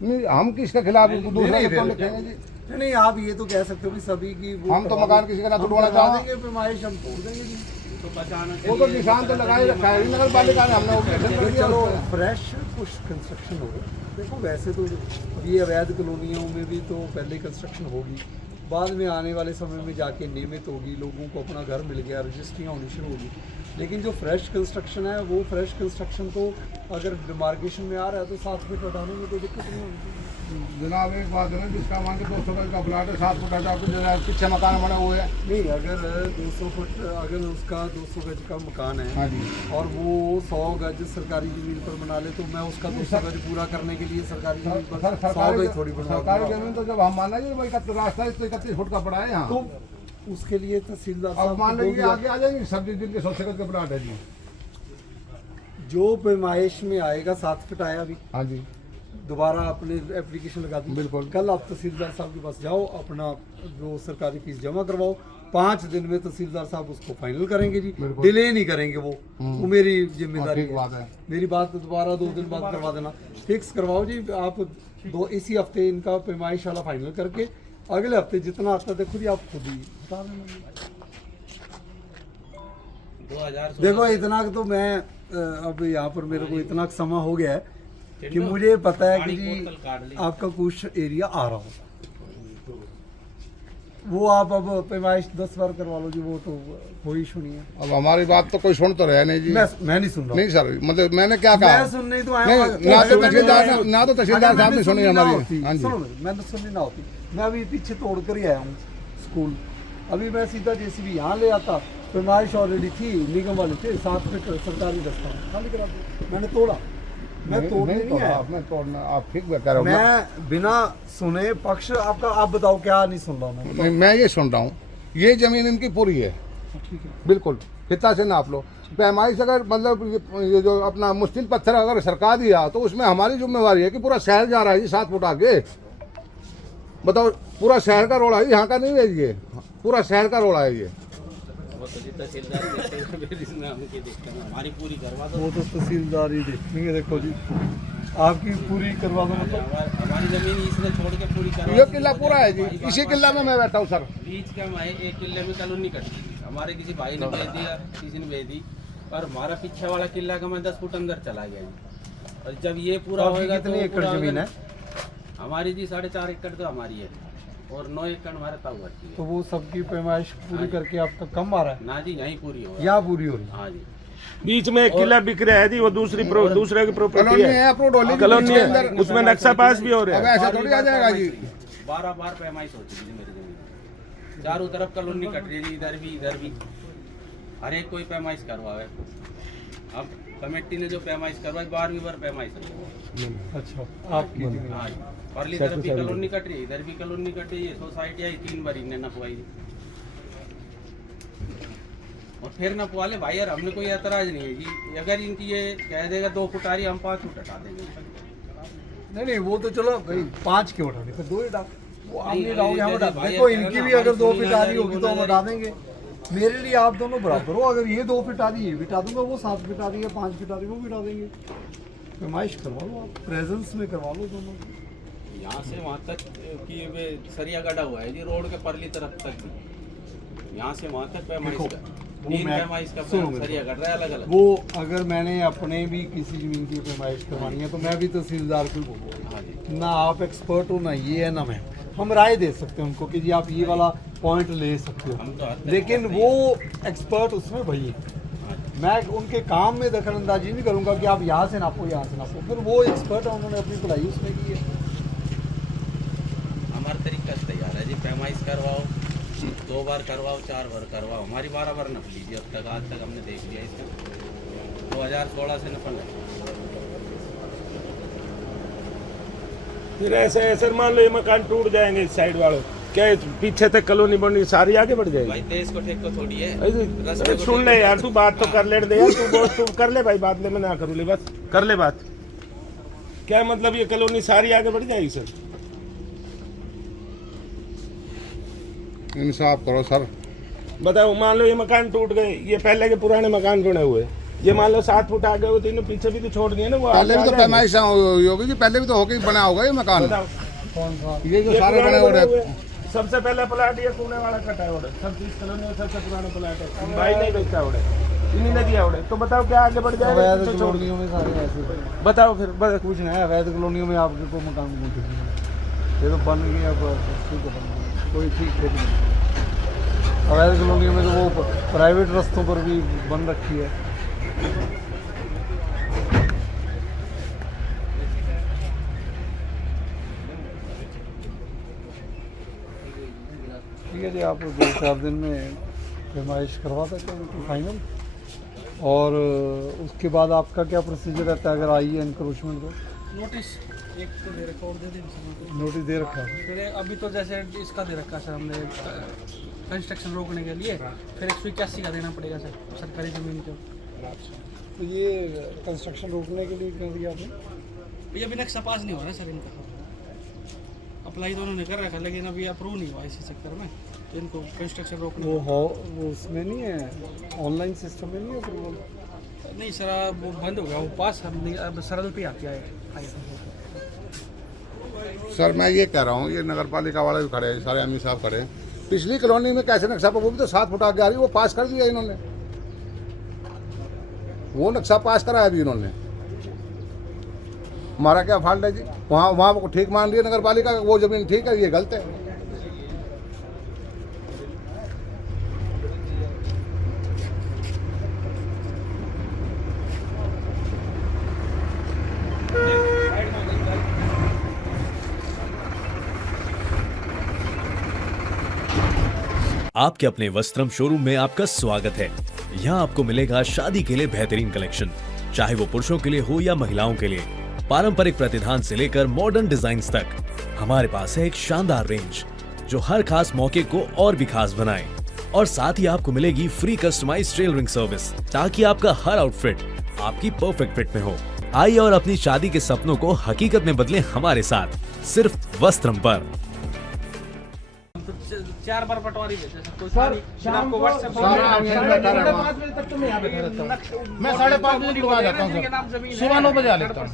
नहीं, हम किसके खिलाफ दूसरे के तो लिखेंगे जी। नहीं, आप ये तो कह सकते हो कि सभी की वो हम तो मकान किसी का ना हम तोड़वाना करवा चाहेंगे। देंगे, पैमाइश हम तोड़ देंगे जी। तो बचाना वो तो निशान तो लगा ही रखा है नगर पालिका ने, हमने ऑब्जेक्शन कर दिया। चलो फ्रेश कुछ कंस्ट्रक्शन होगा। देखो वैसे तो ये अवैध कॉलोनियों में भी तो पहले कंस्ट्रक्शन होगी, बाद में आने वाले समय में जाके नियमित होगी, लोगों को अपना घर मिल गया, रजिस्ट्रियाँ होनी शुरू होगी। लेकिन जो फ्रेश कंस्ट्रक्शन है वो फ्रेश कंस्ट्रक्शन तो अगर डिमार्केशन में आ रहा है तो 7 फीट हटाने में कोई दिक्कत नहीं होगी। जनाब एक बात है ना, जिसका मान के 200 गज का प्लाट है, 7 फुट हटा के जनाब पीछे मकान बने हुए हैं। नहीं, अगर 200 फुट अगर उसका 200 गज का मकान है हाँ जी, और वो 100 गज सरकारी ज़मीन पर बना ले तो मैं उसका 200 गज पूरा करने के लिए सरकारी ज़मीन पर 100 गज थोड़ी सरकारी बनवा जमीन तो जब हम माना जी भाई रास्ता 31 फुट का पड़ा है यहाँ, तो उसके लिए तहसीलदार अब साहब मान को लीजिए बोल आगे आ जाएंगे सब्जी जिनके 100 गज का प्लाट है जी। दिया। जो पैमाइश में आएगा 7 फुट आया अभी, हाँ जी दोबारा अपने एप्लीकेशन लगा दी। बिल्कुल। कल आप तहसीलदार साहब के पास जाओ, अपना जो सरकारी फीस जमा करवाओ, 5 दिन में तहसीलदार साहब उसको फाइनल करेंगे जी, बिल्कुल। डिले नहीं करेंगे वो मेरी जिम्मेदारी ठीक बात है। मेरी बात दोबारा 2 दिन बाद करवा देना, फिक्स करवाओ जी आप। इसी हफ्ते इनका पैमाइश वाला फाइनल करके अगले हफ्ते जितना आता है देखो जी आप खुद ही बता देना। 2016 देखो इतना तो मैं अब यहाँ पर मेरे को इतना समय हो गया है कि मुझे पता है कि जी आपका कुछ एरिया आ रहा हो, वो आप अब पैमाइश 10 बार करवा लो जी, वो तो हो ही सुनिए। अब हमारी बात तो कोई सुन तो रहा नहीं जी। मैं नहीं सुन रहा नहीं सर, मतलब मैंने क्या कहा, मैं सुनने तो आया नहीं, हूँ। ना तो तहसीलदार साहब ने सुनी हमारी। हमारी हाँ जी, सुनो, मैंने सुननी ना होती, मैं अभी पीछे तोड़ कर ही आया हूँ स्कूल। अभी मैं सीधा जेसीबी यहाँ ले आता, पैमाइश ऑलरेडी थी, निगम वाले थे, 7 फीट सरकारी रास्ता खाली करा दिया, मैंने तोड़ा। मैं तोड़ने नहीं आया, आपने तोड़ना, आप ठीक कह रहे हो। मैं बिना सुने पक्ष आपका, आप बताओ क्या नहीं सुन रहा हूँ मैं। मैं ये सुन रहा हूँ, ये जमीन इनकी पूरी है ठीक है, बिल्कुल, हिता से नाप लो। पैमाइश अगर मतलब ये जो अपना मुश्किल पत्थर अगर सरका दिया तो उसमें हमारी जिम्मेवारी है कि पूरा शहर जा रहा है जी 7 फुट आगे। बताओ, पूरा शहर का रोड़ा है, यहाँ का नहीं है ये, पूरा शहर का रोड़ा है ये। वो तो जी तहसीलदार देखते हैं, फिर इसमें हम क्या देखते हैं, हमारी पूरी करवा दो। वो तो तहसीलदार ही देखेंगे। देखो जी आपकी पूरी करवा दो मतलब हमारी जमीन इसने छोड़ के पूरी करवा ये दो। किला पूरा है जी, इसी किला में मैं बैठा हूँ सर। बीच का मैं 1 किले में कॉलोनी कटी थी, हमारे किसी भाई ने भेज दिया, किसी ने भेज दी, पर हमारा पीछे वाला किला का मैं 10 फुट अंदर चला गया जी। और जब ये पूरा आपकी होएगा कितनी तो एकड़ पूरा जमीन है? हमारी जी 4.5 एकड़ तो हमारी है और 9 एकड़ हमारे ताऊ भट्टी है। तो वो सबकी पैमाइश पूरी करके आपका कम आ रहा है, ना जी यहीं पूरी हो यहाँ पूरी हो रही है। हाँ जी, बीच में एक किला बिक रहा है जी, वो दूसरे की प्रॉपर्टी कॉलोनी है, है, अप्रूव होली कॉलोनी है, उसमें नक्शा पास भी हो रहा अब है। ऐसे थोड़ी आ जाएगा जी। 12 बार पैमाइश हो चुकी थी मेरी जमीन, चारों तरफ कॉलोनी कट रही थी, इधर भी हर एक कोई पैमाइश करवावे। अब कमेटी ने जो पैमाइश करवाई 12वीं बार पैमाइश है। अच्छा, आपकी जमीन। हाँ जी, परली तरफ भी कॉलोनी कट रही है, इधर भी कॉलोनी कट रही है, सोसाइटी आई 3 बार इन्हें नपवाई और फिर नपवा ले भाई यार, हमने कोई एतराज नहीं है जी। अगर इनकी ये कह देगा 2 फुट आ रही, हम 5 फुट हटा देंगे। नहीं वो तो चलो भाई 5 क्यों उठाने, फिर 2 ही डाल, वो आप नहीं लाओगे हम हटा। भाई देखो ये इनकी कहना, भी अगर 2 हमारी फीट आ रही होगी तो हम सुनी हटा देंगे। मेरे लिए आप दोनों बराबर हो, अगर ये 2 फीट आ रही है ये हटा दूंगा, वो 7 फीट आ रही है, 5 फीट आ रही है वो भी हटा देंगे। पैमाइश करवा लो आप, प्रेजेंस में करवा लो दोनों। यहाँ से वहाँ तक की वे सरिया गड़ा हुआ है जी, रोड के परली तरफ तक भी। यहाँ से वहाँ तक पैमाइश देखो, का वो 3 मैं- पैमाइश का सुनो मेरे सरिया गड़ रहा है अलग अलग। वो अगर मैंने अपने भी किसी जमीन की पैमाइश करवानी है तो मैं भी तहसीलदार को ही बोलूँगा। हाँ जी, ना आप एक्सपर्ट हो ना ये है ना मैं, हम राय दे सकते हैं उनको कि जी आप ये वाला पॉइंट ले सकते हम हो, तो हद तक लेकिन करते वो एक्सपर्ट उसमें वही है। हाँ जी। मैं उनके काम में दखल अंदाजी नहीं करूँगा कि आप यहाँ से नापो यहाँ से नापो, फिर वो एक्सपर्ट है, उन्होंने अपनी पढ़ाई उसमें की है। हमारा तरीका तैयार है जी, पैमाइश करवाओ, 2 बार करवाओ, 4 बार करवाओ, हमारी 12 बार नप लीजिए। अब तक आज तक हमने देख लिया इसका, 2016 से नपल है। फिर ऐसे मान लो ये मकान टूट जाएंगे इस साइड वालों, क्या पीछे तक कॉलोनी बनी सारी आगे बढ़ भाई जाएगी? देश को ठेक को थोड़ी है, ऐसे- रास्ते को सुन ठेक ले को यार, तू बात तो कर ले दे यार, तू कर ले भाई, बात ले, मैं ना करूँ ले, बस कर ले बात। क्या मतलब ये कॉलोनी सारी आगे बढ़ जाएगी सर? इंसाफ करो सर। बताओ, मान लो ये मकान टूट गए, ये पहले के पुराने मकान बने हुए, ये मान लो 7 फुट आगे हो तो इन्हें पीछे भी तो छोड़ दिए ना, वो पहले भी आगे तो आ पैमाइश होगी जी, पहले भी तो होके बना होगा ये मकान। बताओ। कौन सा? ये जो ये सारे पुराने बने बने हुए हुए, सबसे पहला प्लाट ये कूड़े वाला कटा है उड़े, 36 कॉलोनी में सबसे पुराना प्लाट है, भाई नहीं बेचता उड़े, इन्हीं ने दिया उड़े। तो बताओ क्या आगे बढ़ जाएगा? अवैध पीछे छोड़ कॉलोनियों में सारे ऐसे बताओ फिर कुछ नहीं है। अवैध कॉलोनियों में आपके को मकान कौन ठीक है? ये तो बन गई अब, ठीक है, बन गई, कोई ठीक है नहीं। अवैध कॉलोनियों में तो वो प्राइवेट रास्तों पर भी बन रखी है। ठीक है जी, आप 2-4 दिन में पैमाइश करवा सकते हैं उनकी फाइनल, और उसके बाद आपका क्या प्रोसीजर रहता है अगर आई है इंक्रोचमेंट तो? नोटिस एक तो दे रखा और दे दें नोटिस दे रखा है। फिर अभी तो जैसे इसका दे रखा सर हमने कंस्ट्रक्शन रोकने के लिए, फिर 181 का देना पड़ेगा सर सरकारी ज़मीन को। तो ये कंस्ट्रक्शन रोकने के लिए कर दिया आपने? भैया अभी नक्शा पास नहीं हो रहा है सर इनका, अप्लाई तो उन्होंने कर रखा लेकिन अभी अप्रूव नहीं हुआ इसी चक्कर में, तो इनको कंस्ट्रक्शन रोकने वो उसमें नहीं है, ऑनलाइन सिस्टम में नहीं है अप्रूवल? नहीं सर वो बंद हो गया वो पास, अब सरल पे आती है। सर मैं ये कह रहा हूँ, ये नगर पालिका वाले भी खड़े हैं, सारे अमीर साहब खड़े हैं, पिछली कॉलोनी में कैसे नक्शा पर, वो भी तो 7 फुट आगे आ रही है, वो पास कर दिया इन्होंने, वो नक्शा पास कराया अभी इन्होंने। हमारा क्या फॉल्ट है जी? वहाँ को ठीक मान रही है नगर पालिका, वो जमीन ठीक है, ये गलत है। आपके अपने वस्त्रम शोरूम में आपका स्वागत है। यहाँ आपको मिलेगा शादी के लिए बेहतरीन कलेक्शन, चाहे वो पुरुषों के लिए हो या महिलाओं के लिए, पारंपरिक प्रतिधान से लेकर मॉडर्न डिजाइन्स तक। हमारे पास है एक शानदार रेंज जो हर खास मौके को और भी खास बनाए, और साथ ही आपको मिलेगी फ्री कस्टमाइज्ड टेलरिंग सर्विस, ताकि आपका हर आउटफिट आपकी परफेक्ट फिट में हो। आइए और अपनी शादी के सपनों को हकीकत में बदलें हमारे साथ, सिर्फ वस्त्रम पर। 4 बार पटवारी देते सर, कोई फिर आपको व्हाट्सएप मैं 5 बजे तक तो मैं यहाँ पे खड़ा रहता हूँ। मैं 5:30 बजे निकल जाता हूँ सर, सुबह 9 बजे आ लेता हूँ।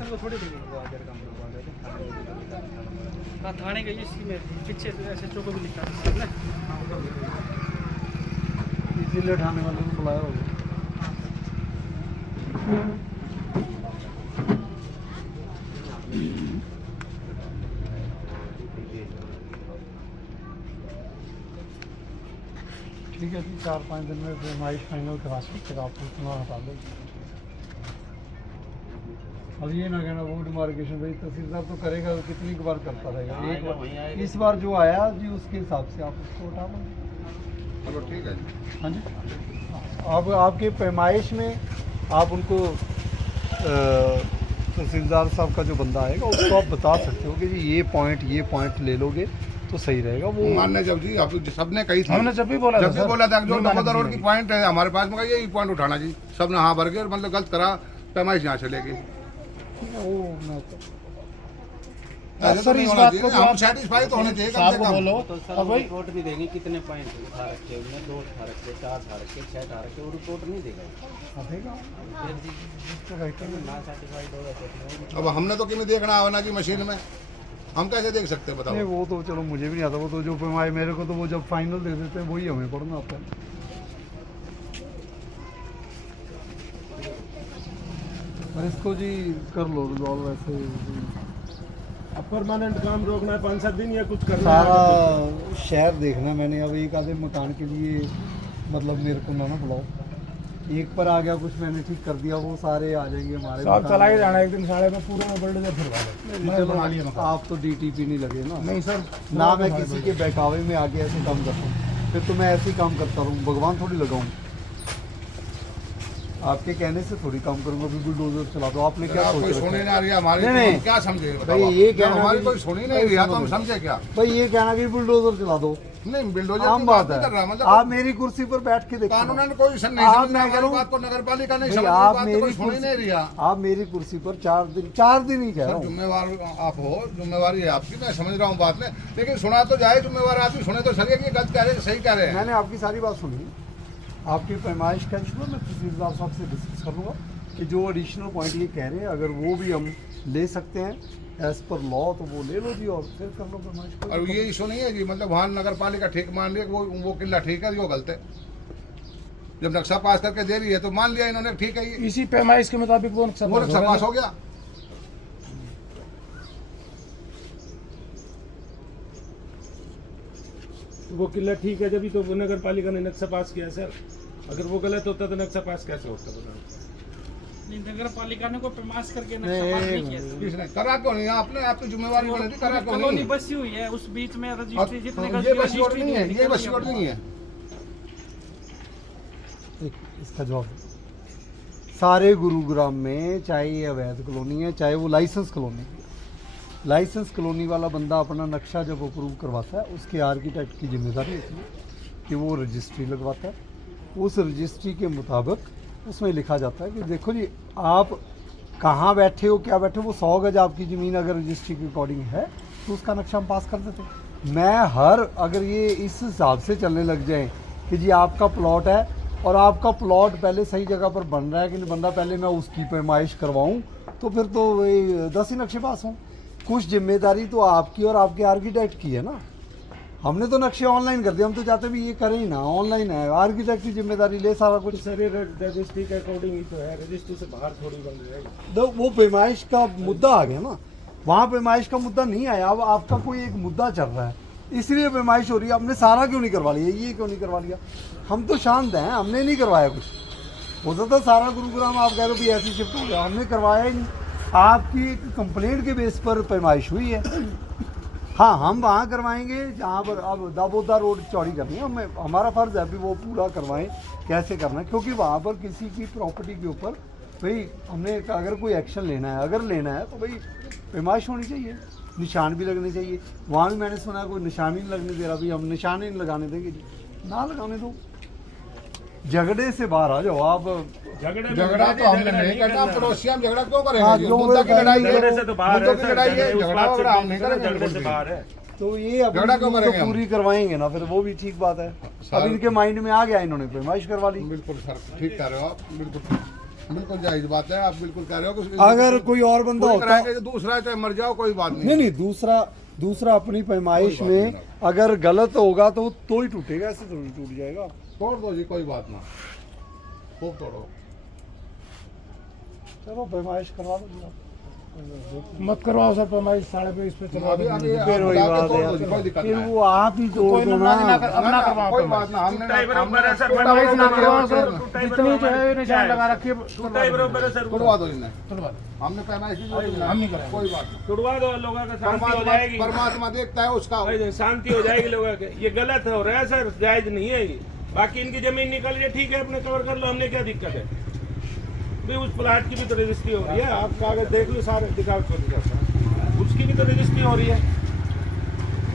थाने गई इसी में पीछे ऐसे चौको भी लिखा है सर ने, इसीलिए ठाणे वाले ने बुलाया होगा। ठीक है जी, 4-5 दिन में पैमाइश फाइनल करा के फिर आपको इतना हटा देंगे। अब ये ना कहना वो डिमार्केशन भाई तहसीलदार तो करेगा, तो कितनी बार करता रहेगा, एक बार इस बार जो आया जी उसके हिसाब से आप उसको उठा लेंगे। चलो ठीक है जी। हाँ जी, अब आपके पैमाइश में आप उनको तहसीलदार साहब का जो बंदा आएगा उसको आप बता सकते हो कि जी ये पॉइंट ले लोगे तो सही रहेगा। वो मानने जब जी आप सबने कही थी, हमने जब भी बोला था जब भी सर, बोला था कि जो नहीं नकोदर रोड मानेंगे। की पॉइंट है हमारे पास में, यही पॉइंट उठाना जी, सबने हाँ भर के, और मतलब गलत करा, पैमाइश यहाँ चलेगी। वो मैं तो ऐसे तो सर, नहीं इस होना बात चाहिए को ना, तो हम आप सेटिस्फाई तो होने चाहिए कम साहब से को कम। बोलो। तो सर अब वो भाई रिपोर्ट भी देंगे कितने पॉइंट उठा रखे हुए, 2 उठा रखे, 4 उठा रखे, 6 उठा रखे, वो रिपोर्ट नहीं देगा। फिर जी ना सेटिस्फाइड होगा तो अब हमने तो किमें देखना आना जी मशीन में, हम कैसे देख सकते हैं नहीं, बताओ? वो तो चलो मुझे भी नहीं आता, वो तो जो पैमाइश मेरे को तो वो जब फाइनल दे देते हैं वही हमें पढ़ना आता है। और इसको जी कर लो रिजॉल्व ऐसे। अब परमानेंट काम रोकना है 5-7 दिन या कुछ करना सारा है? शहर देखना मैंने, अब एक आधे मकान के लिए मतलब मेरे को ना बुलाओ, एक पर आ गया कुछ मैंने ठीक कर दिया, वो सारे आ जाएंगे हमारे सब मकान चला के में। जाना एक दिन साढ़े में पूरे में बिल्डर फिरवा दो। नहीं, चलो, आप तो डीटीपी नहीं लगे ना। नहीं सर, ना मैं किसी के बहकावे में आके ऐसे काम करता हूँ, फिर तो मैं ऐसे ही काम करता रहूँ, भगवान थोड़ी लगाऊँ। आपके कहने से थोड़ी काम करूँगा, भी बुलडोजर चला दो। आपने क्या आप सोच कोई रखा सुनी है? ना रही है हमारी, नहीं, तो नहीं। हम क्या समझे बताओ भाई, आप? ये जब कहना हमारी भी- कोई सुनी नहीं भाई, रही है तो हम सुनो समझे क्या? भाई ये कहना कि बुलडोजर चला दो नहीं, बिल्डोजर आम की बात नहीं कर रहा, है। मतलब आप मेरी कुर्सी पर बैठ के देखो, कानून कोई नहीं आप समझ मैं रहा, हमारी करूं- बात को नगर पालिका नहीं भाई, समझ आप रही, बात तो मेरी कोई सुनी नहीं रही है। आप मेरी कुर्सी पर 4 दिन ही कह रहा सर हूँ। जिम्मेवार आप हो, जिम्मेवारी है आपकी, मैं समझ रहा हूँ बात में, लेकिन सुना तो जाए, जिम्मेवार आदमी सुने तो सही है कि गलत कह रहे हैं सही कह रहे हैं। मैंने आपकी सारी बात सुनी, आपकी पैमाइश का इशू है, मैं तहसीलदार साहब से डिस्कस कर लूँगा कि जो एडिशनल पॉइंट ये कह रहे हैं अगर वो भी हम ले सकते हैं एज पर लॉ तो वो ले लो जी और फिर कर लो पैमाइश को। और ये इशू नहीं है जी, मतलब वहाँ नगर पालिका ठीक मान लिया कि वो किला ठीक है, वो गलत है। जब नक्शा पास करके दे रही है तो मान लिया इन्होंने ठीक है, ये इसी पैमाइश के मुताबिक वो नक्शा पास हो गया। वो किला ठीक है जब तो वो नगर पालिका ने नक्शा पास किया सर, अगर वो गलत होता तो नक्शा पास कैसे होता बताओ? नहीं, नगर पालिका ने कोई पैमाइश करके नक्शा पास नहीं किया। किसने करा क्यों नहीं? आपने आपकी जिम्मेवारी बनी थी, करा क्यों कॉलोनी नहीं? बसी हुई है उस बीच में रजिस्ट्री जितने का ये बसी रोड नहीं है, ये बसी रोड नहीं है। इसका जवाब दो। सारे गुरुग्राम में चाहे ये अवैध कॉलोनी है चाहे वो लाइसेंस कॉलोनी है, लाइसेंस कॉलोनी वाला बंदा अपना नक्शा जब अप्रूव करवाता है उसके आर्किटेक्ट की जिम्मेदारी होती है कि वो रजिस्ट्री लगवाता है। उस रजिस्ट्री के मुताबिक उसमें लिखा जाता है कि देखो जी आप कहाँ बैठे हो क्या बैठे हो, वो 100 गज आपकी ज़मीन अगर रजिस्ट्री के अकॉर्डिंग है तो उसका नक्शा हम पास कर देते। मैं अगर ये इस हिसाब से चलने लग जाए कि जी आपका प्लॉट है और आपका प्लॉट पहले सही जगह पर बन रहा है कि नहीं बन रहा, पहले मैं उसकी पैमाइश करवाऊँ तो फिर तो वही 10 ही नक्शे पास हों। कुछ जिम्मेदारी तो आपकी और आपके आर्किटेक्ट की है ना। हमने तो नक्शे ऑनलाइन कर दिया, हम तो चाहते भी ये करें ही ना, ऑनलाइन है, आर्किटेक्ट की जिम्मेदारी ले सारा कुछ। सर ये रजिस्ट्री के अकॉर्डिंग ही तो है, रजिस्ट्री से बाहर थोड़ी बन जाएगी। तो वो पैमाइश का मुद्दा आ गया ना, वहाँ पैमाइश का मुद्दा नहीं आया, अब आपका कोई एक मुद्दा चल रहा है इसलिए पैमाइश हो रही है। हमने सारा क्यों नहीं करवा लिया, ये क्यों नहीं करवा लिया? हम तो शांत हैं, हमने नहीं करवाया कुछ। हो सकता सारा गुरुग्राम आप कह रहे हो भी ऐसे शिफ्ट हो गया, हमने करवाया ही नहीं। आपकी एक कंप्लेंट के बेस पर पैमाइश हुई है। हाँ हम वहाँ करवाएंगे जहाँ पर अब दाबोदा रोड चौड़ी करनी है, हमें हमारा फ़र्ज़ है भी वो पूरा करवाएं कैसे करना है, क्योंकि वहाँ पर किसी की प्रॉपर्टी के ऊपर भाई हमने अगर कोई एक्शन लेना है, अगर लेना है तो भाई पैमाइश होनी चाहिए, निशान भी लगने चाहिए। वहाँ भी मैंने सुना कोई निशान ही नहीं लगने दे रहा, भाई हम निशान ही नहीं लगाने देंगे जी, ना लगाने दो। झगड़े से बाहर आ जाओ आप। झगड़ा तो हमने नहीं करना, पड़ोसी हम झगड़ा क्यों हाँ, करेंगे? जो मुद्दा की लड़ाई है, झगड़े से तो बाहर है मुद्दों की सर, लड़ाई है, उस झगड़ा बात से वगड़ा हम नहीं करेंगे, झगड़े से बाहर है। तो ये अभी झगड़ा क्यों तो करेंगे हम? पूरी करवाएंगे ना, फिर वो भी ठीक बात है। अब इनके माइंड में आ गया, इन्होंने पैमाइश करवा ली। बिल्कुल सर, ठीक कह रहे हो आप, बिल्कुल बिल्कुल जायज बात है, आप बिल्कुल कह रहे हो कि अगर कोई और बंदा कोई होता कराएंगे तो दूसरा चाहे मर जाओ कोई बात नहीं। नहीं दूसरा अपनी पैमाइश कोई बात में नहीं। अगर गलत होगा तो ही टूटेगा, ऐसे थोड़ी टूट जाएगा। तोड़ दो जी, कोई बात ना, खूब तोड़ो। चलो पैमाइश करवा दो जी आप। मत करवाओ सर पैमाइश, 23.5 पे चलवा अभी दो। अभी फिर वही बात तोड़ है दो जी, कोई दिक्कत फिर नहीं। वो आप ही तोड़ दो ना। अपना करवाओ कोई बात ना, हमने टूटा ही बराबर है सर, पैमाइश ना करवाओ सर, टूटा ही जितनी जो है निशान लगा रखी है टूटा ही बराबर है सर, तोड़वा दो इन्हें, तुड़वा दो। हमने पैमाइश की हम नहीं कराएंगे। कोई बात नहीं। तुड़वा दो, लोगों का शांति हो जाएगी। परमात्मा देखता है उसका। भाई शांति हो जाएगी लोगों के। ये गलत हो रहा है सर, जायज नहीं है ये। बाकी इनकी जमीन निकल रही है, ठीक है, अपने कवर कर लो, हमने क्या दिक्कत है भाई? उस प्लाट की भी तो रजिस्ट्री हो रही है, आप कागज देख लो सारे, दिखाओ उसकी भी तो रजिस्ट्री हो रही है,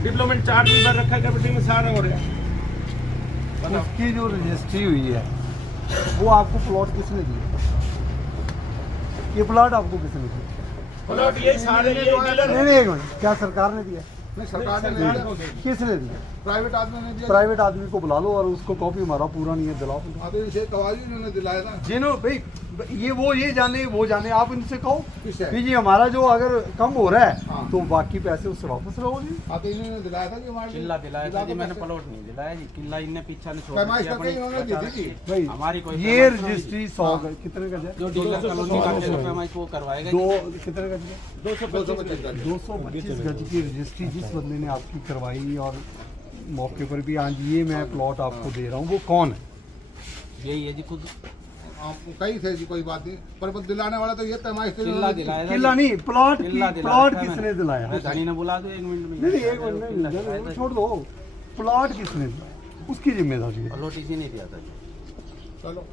डेवलपमेंट चार्ज भी भर रखा है, कैपिटल में सारा हो रहा है। उसकी जो रजिस्ट्री हुई है वो आपको प्लॉट किसने दिया? ये प्लॉट आपको किसने दिया? प्लॉट ये सारे ये डीलर नहीं एक मिनट, क्या सरकार ने दिया? नहीं, सरकार ने नहीं दिया, किसने दिया? प्राइवेट आदमी ने दिया। प्राइवेट आदमी को बुला लो और उसको कॉपी मारा, पूरा नहीं है दिलाओ। अभी इसे कवाजी इन्होंने दिलाया था। जिन्हों भाई ये जाने वो जाने, आप इनसे कहो किससे? कि जी हमारा जो अगर कम हो रहा है हाँ। तो बाकी पैसे उससे वापस रहो जी। हाँ, तो इन्होंने दिलाया था कि हमारे किला दिलाया था जी, तो मैंने पैसे- प्लॉट नहीं दिलाया जी, किला इनने पीछा ने छोड़ पैमाइश दिया करके अपनी इन्होंने दी थी जी। भाई हमारी कोई ये पैमाइश नहीं। रजिस्ट्री 100 कितने गज है? जो डीलर कॉलोनी का जो पैमाइश वो करवाएगा दो जी। कितने गज है? 225 गज। 225 गज की रजिस्ट्री जिस बंदे ने आपकी करवाई और मौके पर भी आज ये मैं प्लॉट आपको दे रहा हूँ, वो कौन है? यही है जी, खुद आपको कई थे जी, कोई बात नहीं, पर दिलाने वाला तो ये पैमाइश से किला दिलाया था किला जी। नहीं, प्लॉट किला दिलाया प्लॉट था किसने मैंने। दिलाया? मैं धनी ने बुला दो 1 मिनट में। नहीं एक मिनट नहीं, छोड़ दो। प्लॉट किसने दिलाया? उसकी जिम्मेदारी है। प्लॉट इसी ने दिया था जी। चलो